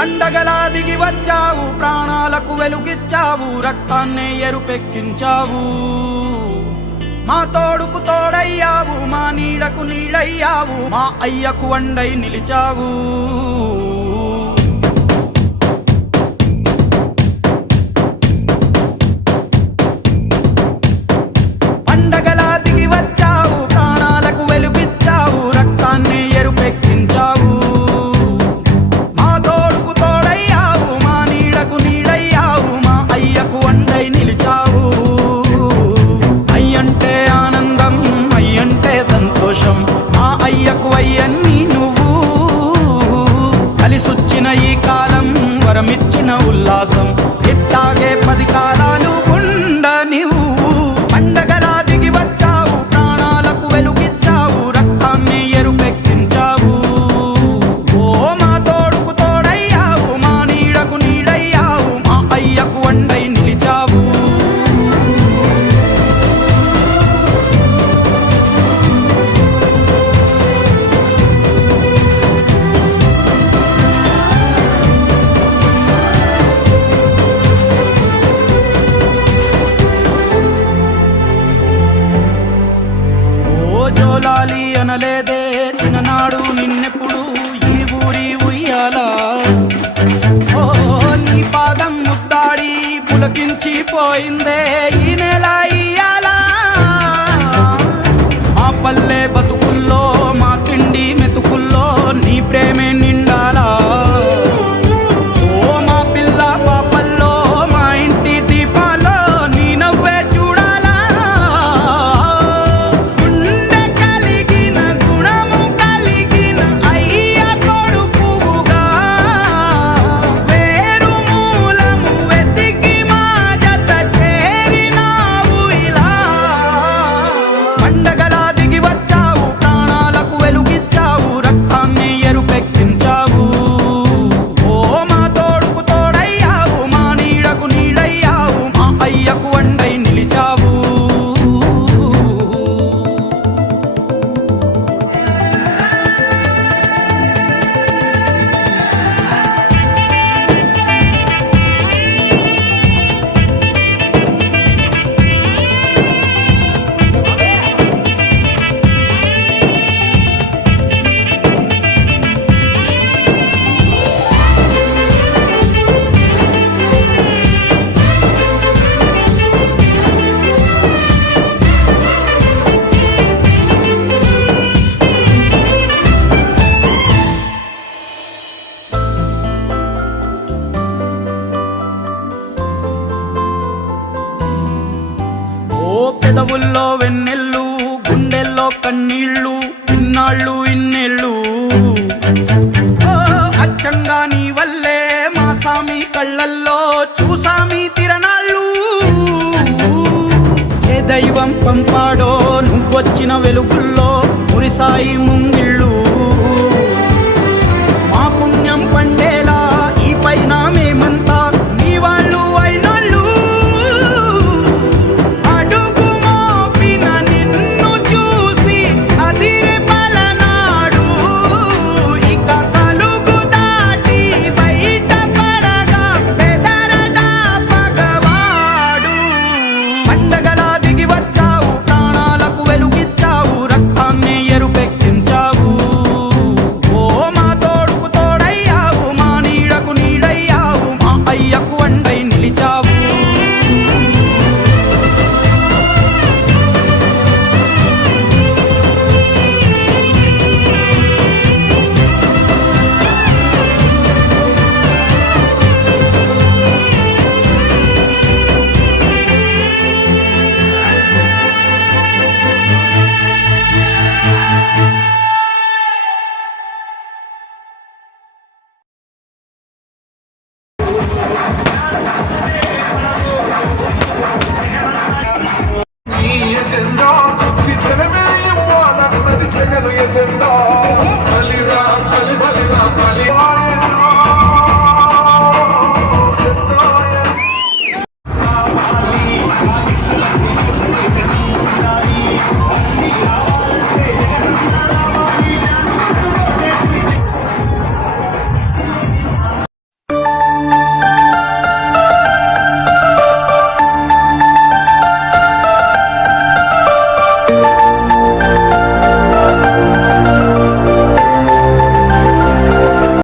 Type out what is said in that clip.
పండగలా దిగి వచ్చావు, ప్రాణాలకు వెలుగిచ్చావు, రక్తాన్నే ఎరుపెక్కించావు. మా తోడుకు తోడయ్యావు, మా నీడకు నీడయ్యావు, మా అయ్యకు వండై నిలిచావు. పండగలా దిగి వచ్చావు, ప్రాణాలకు వెలుగిచ్చావు, రక్తాన్ని ఎరుపెక్కించావు. మా తోడుకు తోడయ్యావు, మా నీడకు నీడయ్యావు, మా అయ్యకు వండై నిలిచావు. అయ్యంటే ఆనందం, అయ్యంటే సంతోషం, మా అయ్యకు అయ్యన్ని నువ్వు. కలిసొచ్చిన ఈ కాలం వరమిచ్చిన ఉల్లాసం, ఇట్టాగే 10 కాలాలు ఉండనివ్వు. పండగలా దిగి వచ్చావు, ప్రాణాలకు వెలుగిచ్చావు, రక్తాన్ని ఎరుపెక్కించావు. ఓ మా తోడుకు తోడయ్యావు, మా నీడకు నీడయ్యావు, మా అయ్యకు వండై నిలిచావు. జోలాలి అనలేదే చిన్ననాడు నిన్నెప్పుడు ఈ ఊరి ఉయ్యాలా. ఓ నీ పాదం ముద్దాడి పులకించిపోయిందే ఈ నెల ఇయ్యాలా. మా పల్లె బతుకుల్లో, మా తిండి మెతుకుల్లో నీ ప్రేమే నిండాలా. ఓ మా పిల్ల పాపల్లో, మా ఇంటి దీపాల్లో నీ నవ్వే చూడాలా. గుండె కలిగిన గుణము కలిగిన అయ్య కొడుకుగా, వేరు మూలము వెతికి మా జత చేరినావు ఇలా. పండగలా దిగి వచ్చావు, ప్రాణాలకు వెలుగిచ్చావు, రక్తాన్ని ఎరుపెక్కించావు. ఓ మా తోడుకు తోడయ్యావు, మా నీడకు నీడయ్యావు, మా అయ్యకు వండై నిలిచావు. ఓ పెదవుల్లో వెన్నెల్లు, గుండెల్లో కన్నీళ్ళు, ఇన్నాళ్ళు ఇన్నేళ్ళు. ఓ అచ్చంగా నీ వల్లే మా సామి కళ్ళల్లో చూసామి తిరణాళ్ళు. ఏ దైవం పంపాడో నువ్వొచ్చిన వెలుగుల్లో మురిసాయి ముంగిళ్ళు.